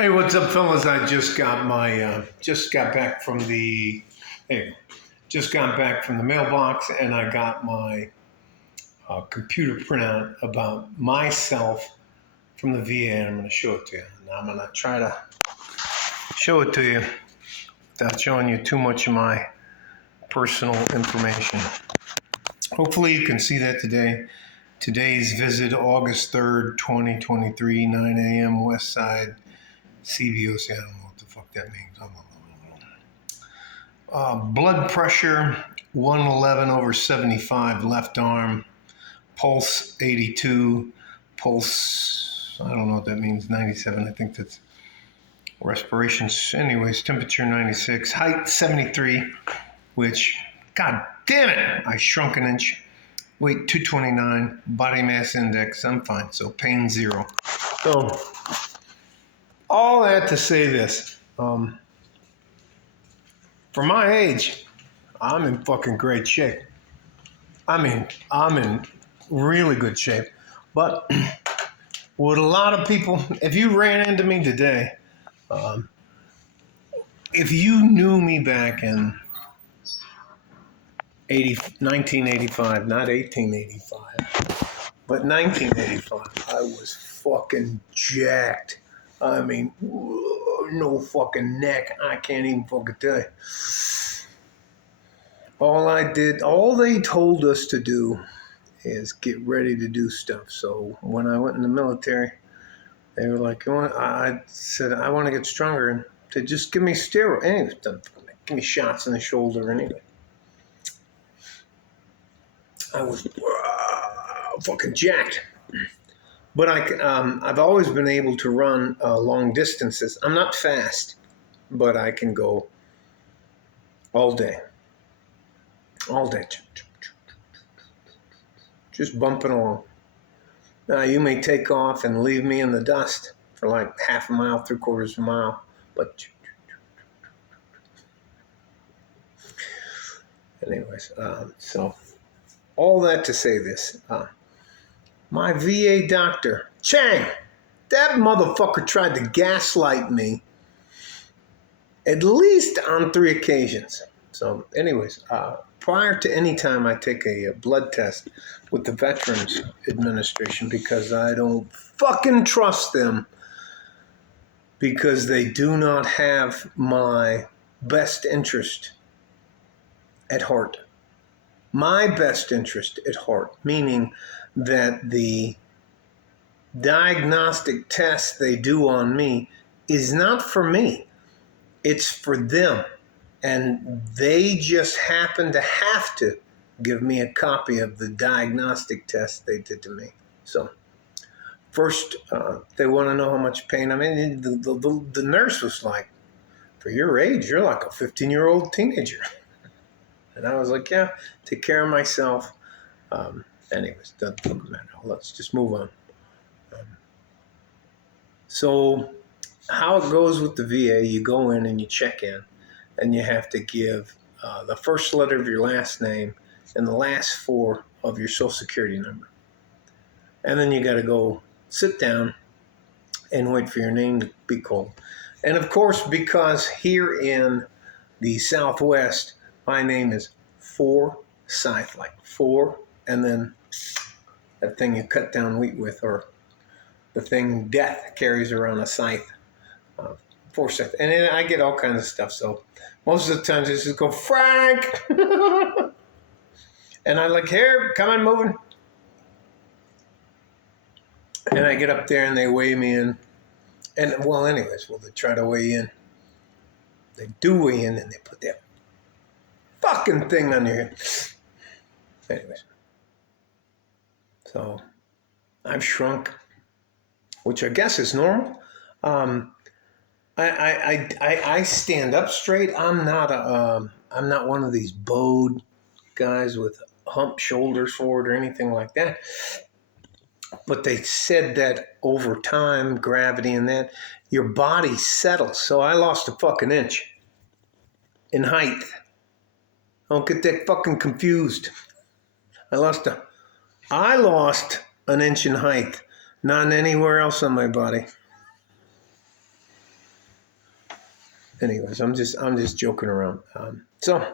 Hey, what's up, fellas? I just got back from the hey, just got back from the mailbox, and I got my computer printout about myself from the VA, and I'm going to show it to you. And I'm going to try to show it to you without showing you too much of my personal information. Hopefully, you can see that today. Today's visit, August 3rd, 2023, 9 a.m. West Side, CVOC. I don't know what the fuck that means. Blood pressure 111/75, left arm. Pulse 82. Pulse, I don't know what that means, 97. I think that's respirations. Anyways, temperature 96. Height 73, which, god damn it, I shrunk an inch. Weight 229. Body mass index, I'm fine. So pain 0. So, all that to say this. For my age, I'm in fucking great shape. I mean, I'm in really good shape. But with a lot of people, if you ran into me today, if you knew me back in 1985, not 1885, but 1985, I was fucking jacked. I mean, no fucking neck. I can't even fucking tell you. All they told us to do is get ready to do stuff. So when I went in the military, they were like, I said, I want to get stronger. And they just give me steroids. Anyway, give me shots in the shoulder anyway. I was fucking jacked. But I've always been able to run long distances. I'm not fast, but I can go all day. All day. Just bumping along. Now, you may take off and leave me in the dust for like half a mile, 3/4 of a mile, but anyways, so all that to say this. My VA doctor, Chang, that motherfucker tried to gaslight me at least on 3 occasions. So anyways, prior to any time I take a blood test with the Veterans Administration, because I don't fucking trust them, because they do not have my best interest at heart. My best interest at heart, meaning that the diagnostic test they do on me is not for me. It's for them. And they just happen to have to give me a copy of the diagnostic test they did to me. So first, they want to know how much pain I'm in. The nurse was like, for your age, you're like a 15-year-old teenager. And I was like, yeah, take care of myself. Anyways, doesn't matter. Let's just move on. So how it goes with the VA, you go in and you check in, and you have to give the first letter of your last name and the last 4 of your social security number. And then you got to go sit down and wait for your name to be called. And of course, because here in the Southwest, my name is Forsyth, like 4, and then that thing you cut down wheat with, or the thing death carries around a scythe. Forsyth. And then I get all kinds of stuff. So most of the times I just go, Frank! And I'm like, here, come on, moving. And I get up there and they weigh me in. And well, anyways, they try to weigh in. They do weigh in, and they put that fucking thing on your head. Anyways. So I've shrunk, which I guess is normal. I stand up straight. I'm not one of these bowed guys with hump shoulders forward or anything like that. But they said that over time, gravity and that, your body settles. So I lost a fucking inch in height. Don't get that fucking confused. I lost an inch in height, not anywhere else on my body. anyways, I'm just joking around. So,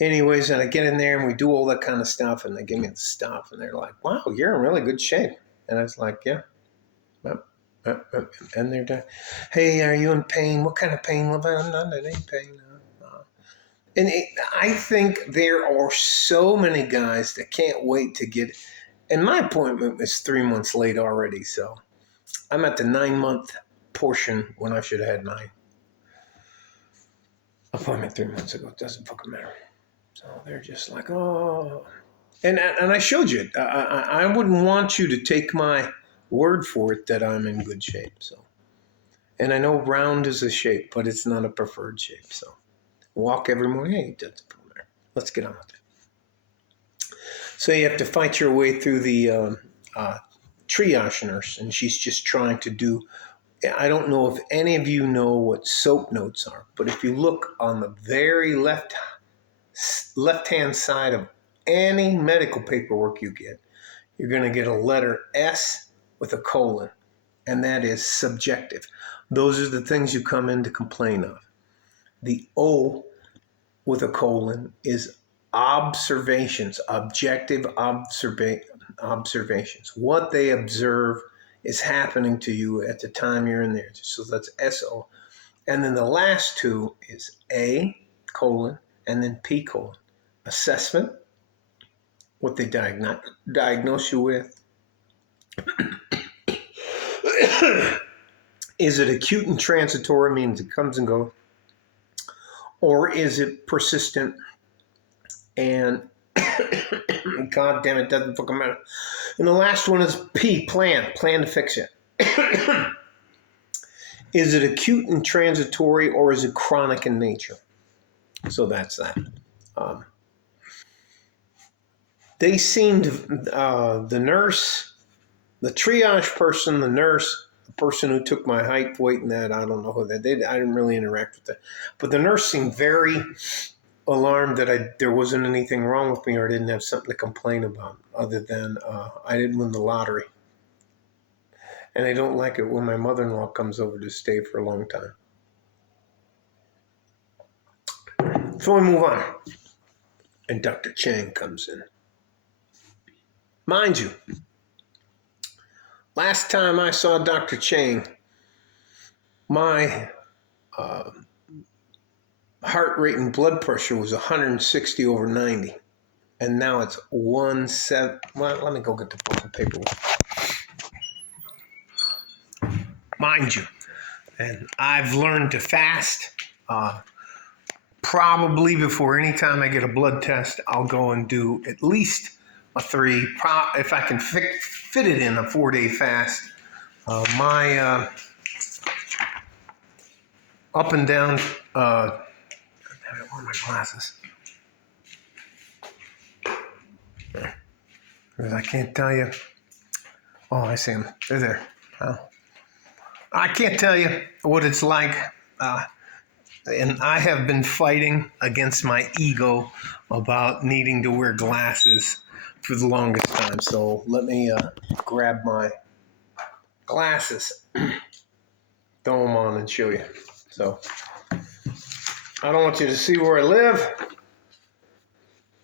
anyways, and I get in there and we do all that kind of stuff, and they give me the stuff, and they're like, "Wow, you're in really good shape." And I was like, "Yeah." And they're like, "Hey, are you in pain? What kind of pain?" "Well, I'm not in any pain." And I think there are so many guys that can't wait to get. And my appointment is 3 months late already, so I'm at the 9 month portion when I should have had my appointment 3 months ago. It doesn't fucking matter. So they're just like, oh. And I showed you. I wouldn't want you to take my word for it that I'm in good shape. So, and I know round is a shape, but it's not a preferred shape. So, walk every morning. Hey, it doesn't matter. Let's get on with it. So you have to fight your way through the triage nurse, and she's just trying to do. I don't know if any of you know what SOAP notes are, but if you look on the very left-hand side of any medical paperwork you get, you're going to get a letter S with a colon, and that is subjective. Those are the things you come in to complain of. The O with a colon is observations, objective observations. What they observe is happening to you at the time you're in there. So that's SO. And then the last two is A colon and then P colon. Assessment, what they diagnose you with. Is it acute and transitory, means it comes and goes? Or is it persistent and God damn it, doesn't fucking matter. And the last one is P, plan to fix it. Is it acute and transitory, or is it chronic in nature? So that's that. They seemed, the nurse, the triage person, the nurse, the person who took my height, weight, and that, I don't know who that did. I didn't really interact with that. But the nurse seemed very alarmed that there wasn't anything wrong with me, or I didn't have something to complain about other than I didn't win the lottery. And I don't like it when my mother-in-law comes over to stay for a long time. So we move on. And Dr. Chang comes in. Mind you, last time I saw Dr. Chang, my heart rate and blood pressure was 160/90. And now it's 170. Well, let me go get the fucking paperwork. Mind you, and I've learned to fast. Probably before any time I get a blood test, I'll go and do at least a 3. If I can fit it in a 4-day fast. My up and down. Where are my glasses? Because I can't tell you. Oh, I see them. They're there. Oh. I can't tell you what it's like. And I have been fighting against my ego about needing to wear glasses for the longest time. So let me grab my glasses, throw them on, and show you. So I don't want you to see where I live.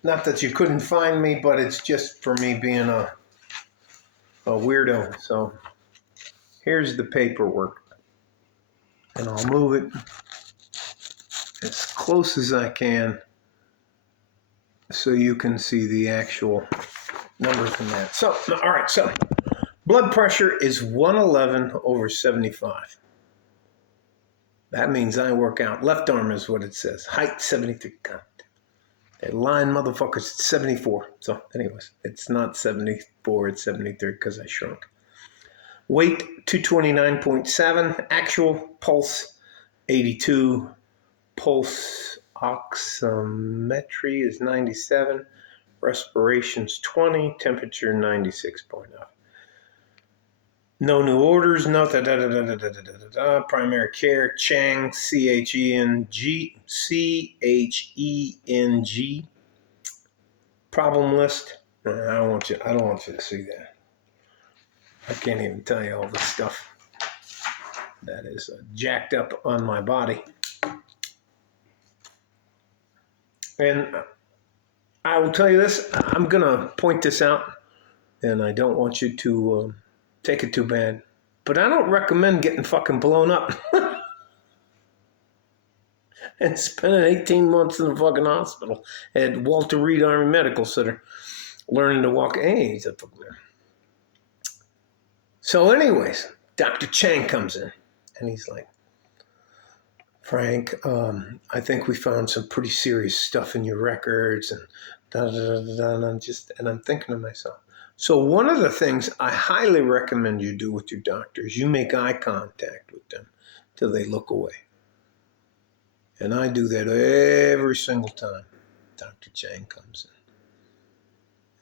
Not that you couldn't find me, but it's just for me being a weirdo. So here's the paperwork. And I'll move it as close as I can so you can see the actual numbers from that. So, all right, so blood pressure is 111/75. That means I work out. Left arm is what it says. Height, 73. God. That line motherfuckers, it's 74. So, anyways, it's not 74, it's 73 because I shrunk. Weight, 229.7. Actual pulse, 82. Pulse oximetry is 97. Respiration's 20. Temperature, 96.0. No new orders. No primary care. Chang, CHENG. Problem list. I don't want you to see that. I can't even tell you all the stuff that is jacked up on my body. And I will tell you this, I'm going to point this out, and I don't want you to take it too bad. But I don't recommend getting fucking blown up and spending 18 months in the fucking hospital at Walter Reed Army Medical Center learning to walk. Hey, he's a fucking man. So anyways, Dr. Chang comes in, and he's like, Frank, I think we found some pretty serious stuff in your records, and da da da da. And I'm thinking to myself. So one of the things I highly recommend you do with your doctor is you make eye contact with them till they look away. And I do that every single time Dr. Chang comes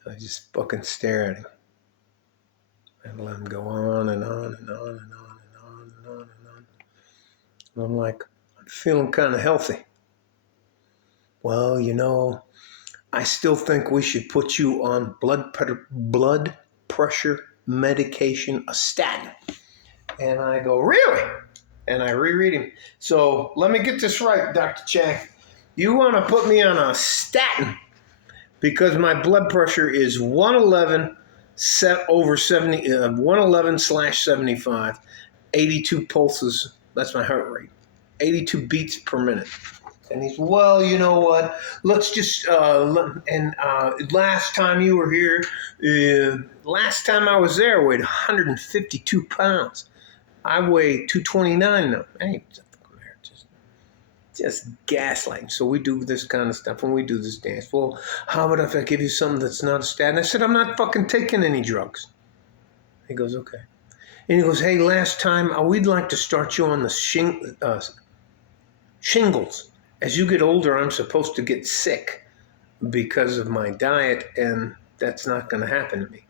in. I just fucking stare at him and let him go on and on and on and on and on and on and on. And I'm like, I'm feeling kind of healthy. Well, I still think we should put you on blood pressure medication, a statin. And I go, really? And I reread him. So let me get this right, Dr. Chang. You want to put me on a statin because my blood pressure is 111 over 70, 111/75, 82 pulses. That's my heart rate, 82 beats per minute. And he's, well, you know what? Let's just, last time you were here, last time I was there, I weighed 152 pounds. I weigh 229 now. Hey, just gaslighting. So we do this kind of stuff and we do this dance. Well, how about if I give you something that's not a statin? I said, I'm not fucking taking any drugs. He goes, okay. And he goes, hey, last time, we'd like to start you on the shingles. As you get older, I'm supposed to get sick because of my diet, and that's not going to happen to me.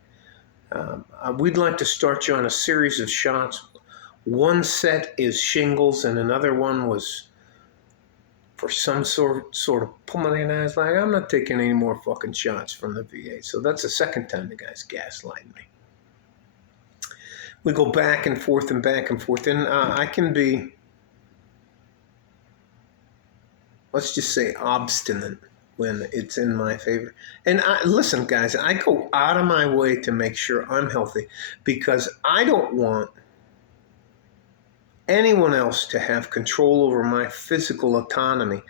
We'd like to start you on a series of shots. One set is shingles, and another one was for some sort of pulmonary. And I was like, I'm not taking any more fucking shots from the VA. So that's the second time the guy's gaslighting me. We go back and forth and back and forth, and I can be, let's just say, obstinate when it's in my favor. And listen, guys, I go out of my way to make sure I'm healthy because I don't want anyone else to have control over my physical autonomy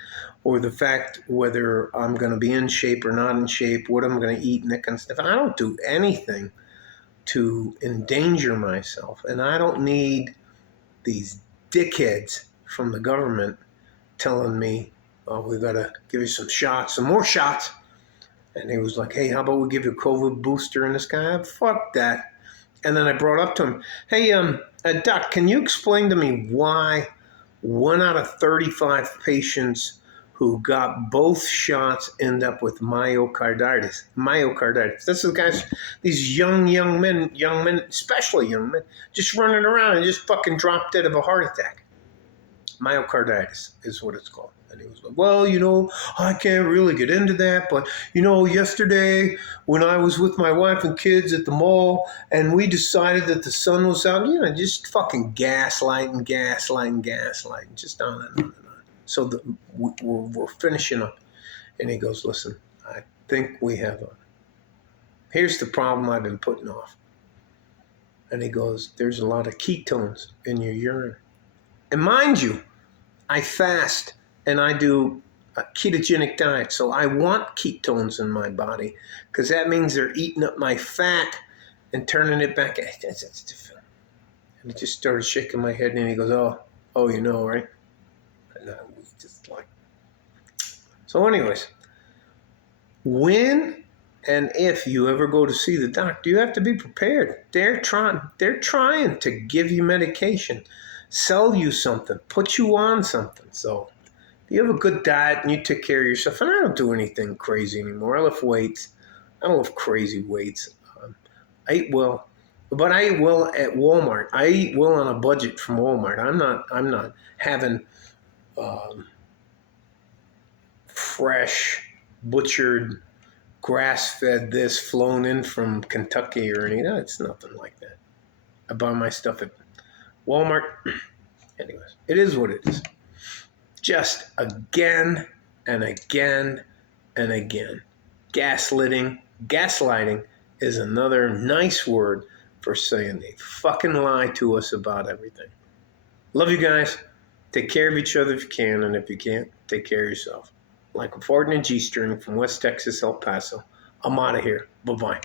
or the fact whether I'm going to be in shape or not in shape, what I'm going to eat and that kind of stuff. I don't do anything to endanger myself. And I don't need these dickheads from the government telling me, oh, we got to give you some shots, some more shots. And he was like, hey, how about we give you a COVID booster? And this guy, fuck that. And then I brought up to him, hey, Doc, can you explain to me why 1 out of 35 patients who got both shots end up with myocarditis? Myocarditis. This is guys, these young men, especially young men, just running around and just fucking drop dead of a heart attack. Myocarditis is what it's called. And he was like, well, I can't really get into that. But, yesterday when I was with my wife and kids at the mall and we decided that the sun was out, just fucking gaslighting, just on and on and on. So we're finishing up. And he goes, listen, I think we have here's the problem I've been putting off. And he goes, there's a lot of ketones in your urine. And mind you, I fast and I do a ketogenic diet. So I want ketones in my body because that means they're eating up my fat and turning it back. That's different. And he just started shaking my head and he goes, oh, right? And I was just like, so anyways, when and if you ever go to see the doctor, you have to be prepared. They're trying to give you medication, sell you something, put you on something. So if you have a good diet and you take care of yourself, and I don't do anything crazy anymore. I lift weights. I don't lift crazy weights. I eat well, but I eat well at Walmart. I eat well on a budget from Walmart. I'm not having fresh, butchered, grass-fed this flown in from Kentucky or anything. No, it's nothing like that. I buy my stuff at Walmart. Anyways, it is what it is. Just again and again and again. Gaslighting is another nice word for saying they fucking lie to us about everything. Love you guys. Take care of each other if you can, and if you can't, take care of yourself. Like a Ford and a G-string from West Texas, El Paso. I'm out of here. Bye-bye.